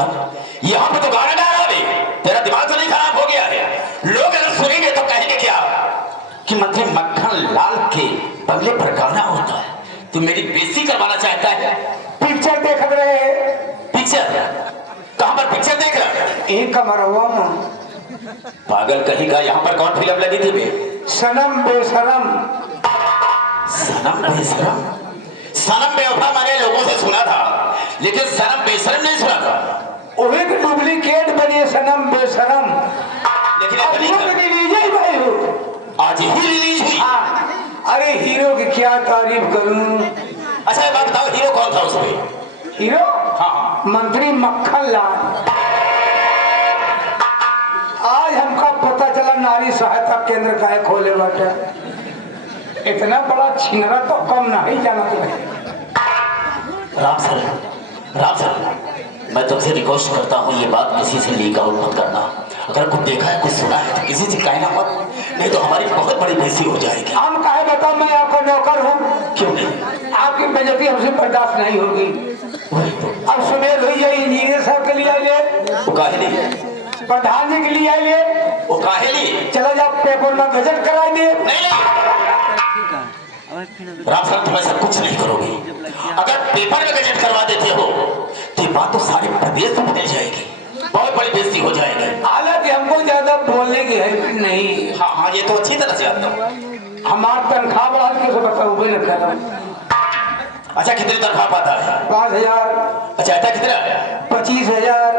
पूछा, यहाँ पे तो गाना गा रहा है, तेरा दिमाग तो नहीं खराब हो गया है? लोग अगर सुनेंगे तो कहेंगे क्या कि मंत्री मक्खन लाल के बंगले पर गाना होता है। तू मेरी बेइज्जती करवाना चाहता है? पिक्चर देख रहे हैं। पिक्चर? कहाँ पर पिक्चर देख रहा है? एक कमरवा में। पागल कहीं का, यहाँ पर कौन फिल्म लगी थी बे? सनम बेशरम। सनम बेशरम? सनम बेवफा मैंने लोगों से सुना था, लेकिन सनम बेशरम नहीं सुना था। वो एक डुप्लीकेट बनी सनम बेशरम, लेकिन रिलीज ही भाई हो, आज ही रिलीज हुई। अरे हीरो की क्या तारीफ करूं। अच्छा ये बात बताओ, हीरो कौन था उसमें? हीरो? हाँ। मंत्री मक्खन लाल। आज हमका पता चला नारी सहायता केंद्र का है खोले बाटे। इतना बड़ा छिंगरा तो कम नहीं जाना चाहिए। राम सर, मैं तुमसे रिक्वेस्ट करता हूँ ये बात किसी से लीक आउट मत करना। अगर कुछ देखा है, कुछ सुना है तो किसी से कहना मत, नहीं तो हमारी बहुत बड़ी बेइज्जती हो जाएगी। हम काहे बताओ, मैं आपका नौकर हूँ। क्यों नहीं? आपकी बेइज्जती हमसे बर्दाश्त नहीं होगी। अब सुमेर हुई है इंजीनियर साहब के लिए आइए, वो काहे लिए? प्रधान जी के लिए आइए, वो काहे लिए? चलो जाओ पेपर में गजट कराई दिए। नहीं राम सर, तुम ऐसा कुछ नहीं करोगे। अगर पेपर में गजट करवा देते हो तो बात तो सारे प्रदेश में बदल जाएगी, बहुत बड़ी बेइज्जती हो जाएगी। हालांकि हमको ज्यादा बोलने की है नहीं। हाँ, ये तो अच्छी तरह से आता हूँ। हमारा तनख्वाह बढ़ा के बताओ भी न करो। अच्छा कितनी तनख्वाह पाता है? 5,000। अच्छा ऐसा कितना? 25,000।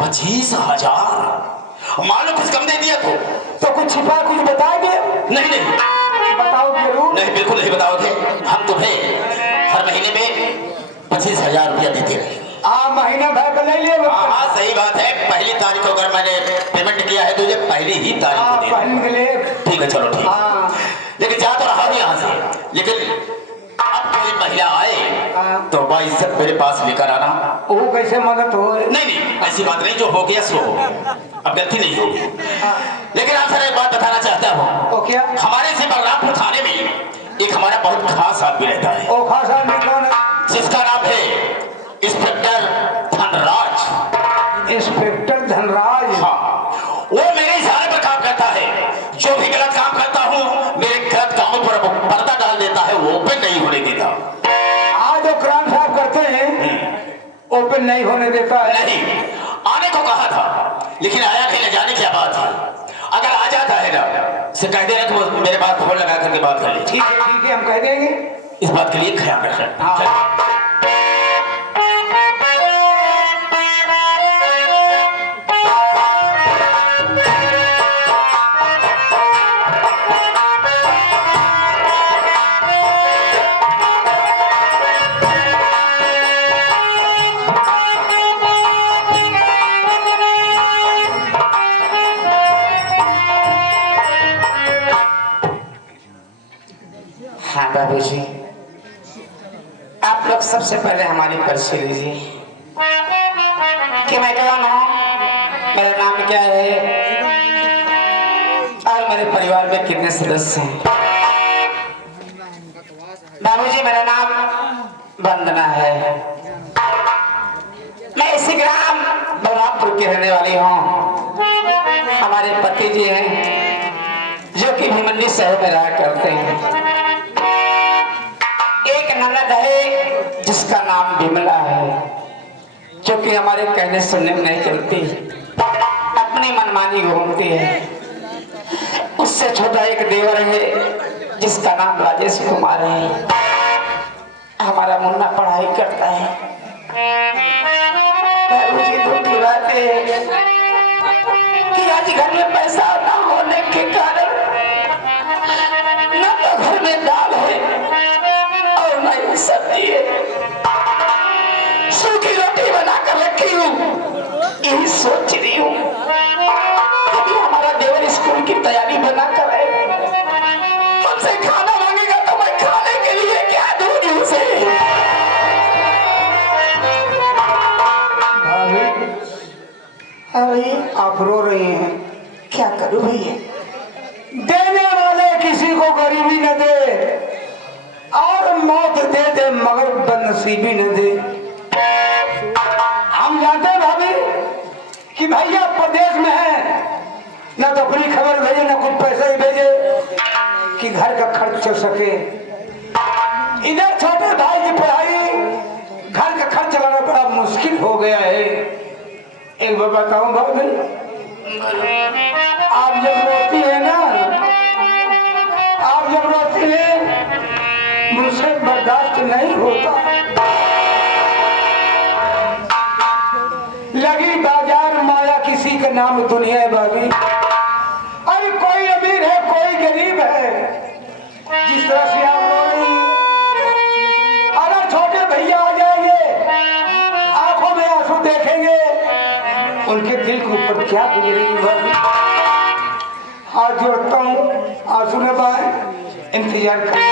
25,000? मान लो कुछ कम दे दिया तो कुछ छिपा कुछ बताएंगे? नहीं बताओ जरूर। नहीं, बिल्कुल नहीं बताओगे। हम तुम्हें हर महीने में 25,000 रुपया देते रहेंगे। महीना भर का नहीं ले। हाँ सही बात है, पहली तारीख को अगर मैंने पेमेंट किया है तो मुझे पहली ही तारीख को दे। ठीक है, चलो ठीक है। लेकिन जा तो रहा हूँ यहाँ से, लेकिन अब कोई महिला आए तो बाइज्जत मेरे पास लेकर आना। वो कैसे मदद हो? नहीं, ऐसी बात नहीं, जो हो गया सो हो, अब गलती नहीं होगी। लेकिन आप सर एक बात बताना चाहता हूँ। क्या? हमारे से बलरामपुर थाने में एक हमारा बहुत खास आदमी रहता है। ओ खास आदमी कौन है? जिसका नाम है इंस्पेक्टर धनराज। इंस्पेक्टर धनराज? हाँ, वो मेरे इशारे पर काम करता है। जो भी गलत काम करता हूँ, मेरे गलत कामों पर पर्दा डाल देता है, वो ओपन नहीं होने देता। आज जो क्राइम साहब करते हैं ओपन नहीं होने देता है। नहीं, आने को कहा था लेकिन आया नहीं, न जाने क्या बात है। अगर आ जाता है ना, से कह देना कि वो मेरे पास फोन लगा करके बात कर ले। ठीक है, हम कह देंगे। इस बात के लिए ख्याल रखना। हाँ बाबू जी, आप लोग सबसे पहले हमारी परिचय लीजिए कि मैं कौन हूँ, मेरा नाम क्या है और मेरे परिवार में कितने सदस्य हैं। बाबू जी, मेरा नाम वंदना है। मैं इसी ग्राम बलरामपुर की रहने वाली हूँ। हमारे पति जी हैं जो कि भीमंडी शहर में रहा करते हैं। एक ननद है जिसका नाम बिमला है, जो कि हमारे कहने सुनने में नहीं चलती, अपनी मनमानी घूमती है। उससे छोटा एक देवर है जिसका नाम राजेश कुमार है। हमारा मुन्ना पढ़ाई करता है। मुझे दुख की बात है कि आज घर में पैसा ना होने के कारण न तो घर में दाल है और न ही सब्जी है। सूखी रोटी बना कर रखी हूँ। यही सोच रही हूँ कि हमारा देवर स्कूल की तैयारी बना कर है, हमसे खाना मांगेगा तो मैं खाने के लिए क्या दूंगी उसे। अरे आप रो रही हैं, क्या करूं भैया? देने वाले किसी को गरीबी न दे और मौत दे दे मगर बदनसीबी न दे। हम जानते हैं भाभी कि भैया प्रदेश में है, ना तो अपनी खबर भेजे ना कुछ पैसा ही भेजे कि घर का खर्च चल सके। इधर छोटे भाई की पढ़ाई, घर का खर्च चलाना बड़ा मुश्किल हो गया है। एक बार बताऊं भाभी, आप जब रोती है ना, आप जब रोती है मुझसे बर्दाश्त नहीं होता। लगी बाजार माया किसी का नाम दुनिया है भाभी। अरे कोई अमीर है कोई गरीब है, जिस तरह से आप रो रही, अगर छोटे भैया आ जाएंगे आंखों में आंसू देखेंगे, उनके दिल के ऊपर क्या गुजरेगी भाभी। हाथ जोड़ता हूँ, आंसू न बहाए, इंतजार करें।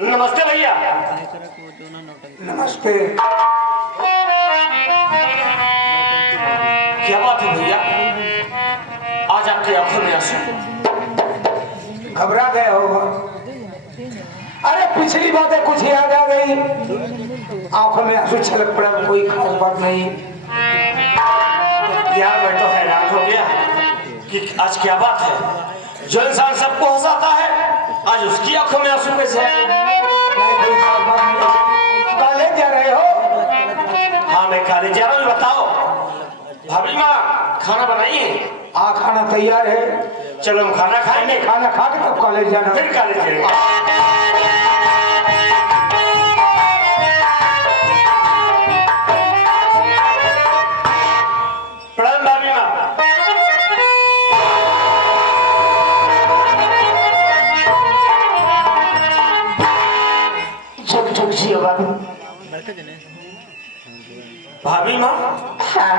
नमस्ते भैया। नमस्ते। क्या बात है भैया, आज आपकी आंखों में आंसू? घबरा गए होगा। अरे पिछली बातें कुछ याद आ गई, आंखों में आंसू छलक पड़ा, कोई खास बात नहीं। यार मैं तो हैरान हो गया कि आज क्या बात है। जो इंसान सबको हंसाता है आज उसकी आंखों में आंसू कैसे है? कॉलेज जा रहे हो? हाँ मैं कॉलेज जा रहा हूँ। बताओ भाभी माँ खाना बनाइए। हाँ खाना तैयार है। चलो हम खाना खाएंगे, खाना खा के तब कॉलेज जाना। फिर कॉलेज जाएंगे। प्रणाम भाभी माँ। झुक झुक जियो बाबू। भाभी माँ हाँ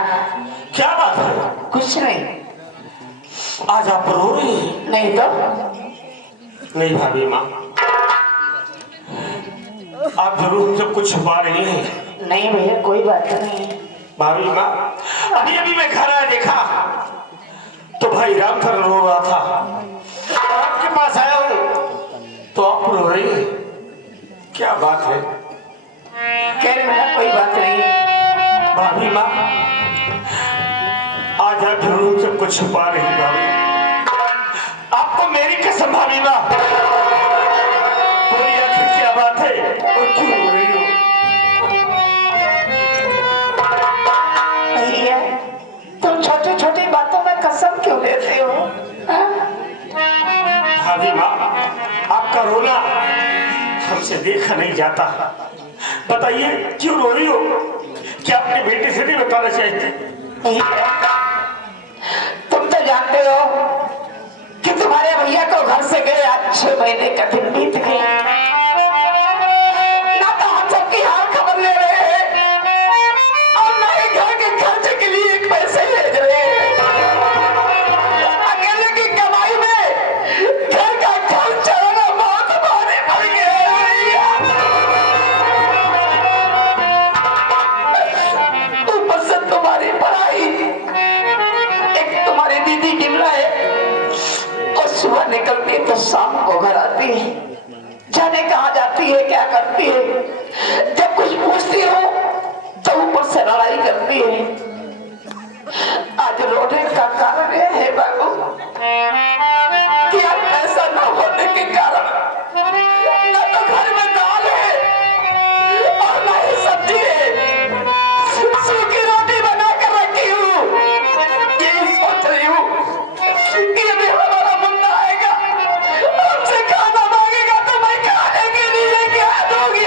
क्या बात है, कुछ नहीं। आज आप रो रही हैं? नहीं तो नहीं भाभी माँ, आप जरूर हमसे कुछ छुपा रही हैं। नहीं भैया कोई बात नहीं। भाभी माँ अभी अभी मैं घर आया देखा तो भाई रामधन रो रहा था, और आपके पास आया हूँ तो आप रो रही हैं। क्या बात है? कह रहे बेटा कोई बात नहीं। भाभी माँ आज आप जरूर हमसे कुछ छुपा रही हैं। भाभी आपको मेरी कसम भाभी माँ, कोई आखिर क्या बात है और क्यों रो रही हो? भैया तुम छोटी छोटी बातों में कसम क्यों लेते हो? हाँ? भाभी माँ आपका रोना हमसे देखा नहीं जाता, बताइए क्यों रो रही हो? क्या अपने बेटे से नहीं बताना चाहती? भैया तुम तो जानते हो कि तुम्हारे भैया को घर से गए आज 6 महीने का दिन बीत गए, ना तो हम सबकी हाल खबर ले रहे हैं और ना ही घर के खर्चे के लिए पैसे भेज रहे हैं। अकेले की कमाई में घर का खर्च चलाना बहुत भारी पड़ गया है भैया। ऊपर से तुम्हारी पढ़ाई, एक तुम्हारी दीदी गिमला है और सुबह निकलती है तो शाम को घर आती है, जाने कहाँ जाती है क्या करती है, जब कुछ पूछती हो तो ऊपर से लड़ाई करती है। आज रोने का कारण यह है बाबू कि आज पैसा न होने के कारण न तो घर में दाल है और न ही सब्जी है, सूखी रोटी बना कर रखी हूँ। यही सोच रही हूँ कि अभी हमारा मुन्ना आएगा, हमसे खाना मांगेगा तो मैं खाने के लिए क्या दूंगी।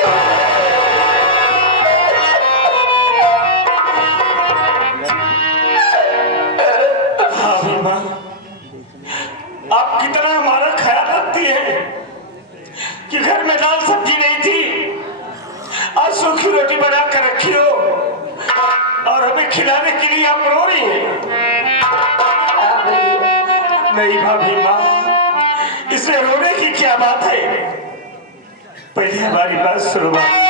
भाभी माँ आप कितना हमारा ख्याल रखती हैं बात है, पहले हमारी बात सुनो भाभी।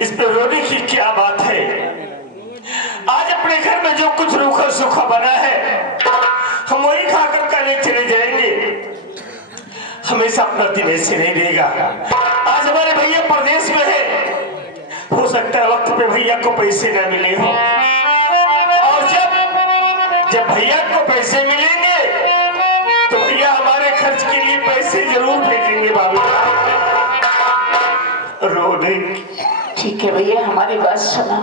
इस पे रोने की क्या बात है? आज अपने घर में जो कुछ रूखा सूखा बना है हम वही खाकर कल चले जाएंगे। हमेशा अपना दिन ऐसे नहीं रहेगा। आज हमारे भैया प्रदेश में है, हो सकता है वक्त पे भैया को पैसे न मिले हो, और जब भैया को पैसे मिलेंगे तो भैया हमारे खर्च के लिए पैसे जरूर भेजेंगे। बाबू रो नहीं। ठीक है भैया, हमारी बात सुना।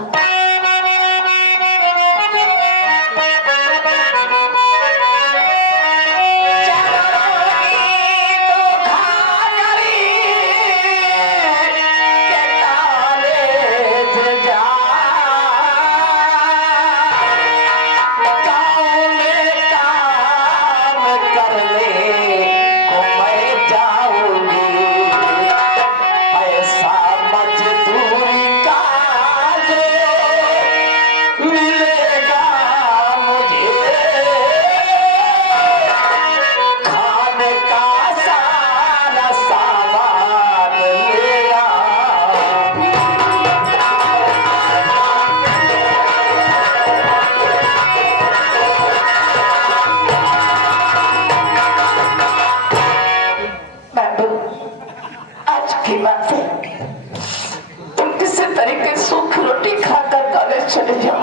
तुम किसी तरीके सूखी रोटी खाकर कॉलेज चले जाओ।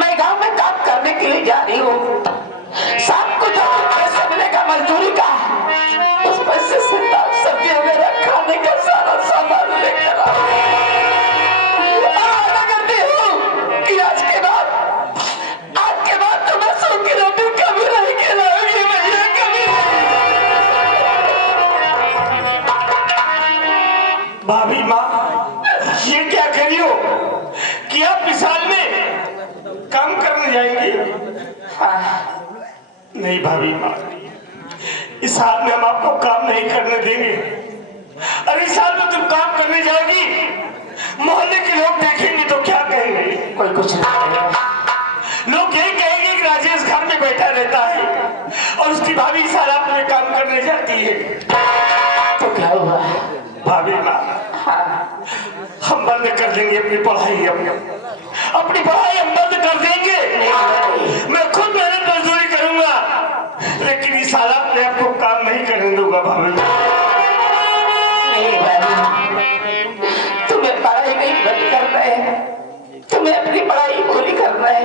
मैं गांव में काम करने के लिए जा रही हूँ। शाम को जो पैसा मिलेगा मजदूरी का, उस पैसे से दाल सब्जी वगैरह खाने का सारा सामान लेकर आओ। करती हूँ कि आज के बाद तो मैं सूखी रोटी कभी नहीं खिलाऊंगी भैया, कभी। भाभी माँ, ये क्या करियो कि आप विशाल में काम करने जाएंगे? नहीं भाभी माँ, इस हाल में हम आपको काम नहीं करने देंगे। अरे इस हाल में तुम काम करने जाओगी, मोहल्ले के लोग देखेंगे तो क्या कहेंगे? कोई कुछ नहीं। लोग यही कहेंगे कि राजेश घर में बैठा रहता है और उसकी भाभी इस हालात में काम करने जाती है। तो क्या हुआ भाभी माँ? हम बंद कर देंगे अपनी पढ़ाई, अपनी पढ़ाई हम बंद कर देंगे। मैं खुद मेहनत मजदूरी करूंगा, लेकिन इस हालत में आपको काम नहीं करने दूंगा। भाभी नहीं भाभी, तुम्हें पढ़ाई नहीं बंद करना है, तुम्हें अपनी पढ़ाई पूरी करना है,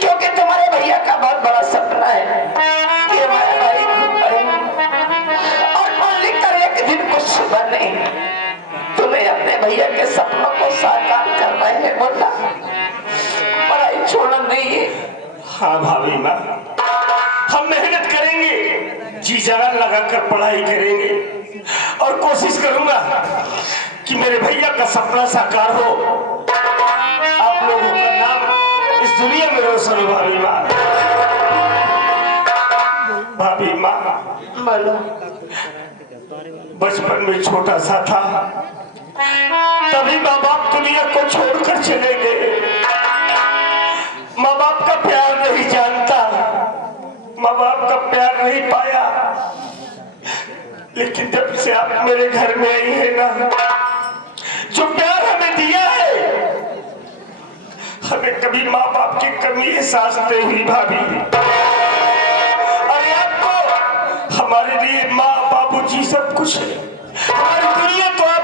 क्योंकि तुम्हारे भैया का बहुत बड़ा सपना है कि हमारा भाई खुद पढ़े और पढ़ लिख कर एक दिन कुछ बने। तुम्हें अपने भैया के सपनों को साकार करना है, बोला पढ़ाई छोड़ना नहीं है। हाँ भाभी माँ, हम मेहनत करेंगे, जी जान लगाकर पढ़ाई करेंगे और कोशिश करूंगा कि मेरे भैया का सपना साकार हो, आप लोगों का नाम इस दुनिया में रोशन हो। भाभी माँ, भाभी माँ बोलो। बचपन में छोटा सा था, तभी माँ बाप दुनिया को छोड़कर चले गए। माँ बाप का प्यार नहीं जानता, माँ बाप का प्यार नहीं पाया, लेकिन जब से आप मेरे घर में आई है ना, जो प्यार हमें दिया है, हमें कभी माँ बाप की कमी एहसास नहीं हुई भाभी। अरे आपको हमारे लिए माँ बाबूजी सब कुछ है, हमारी दुनिया तो आप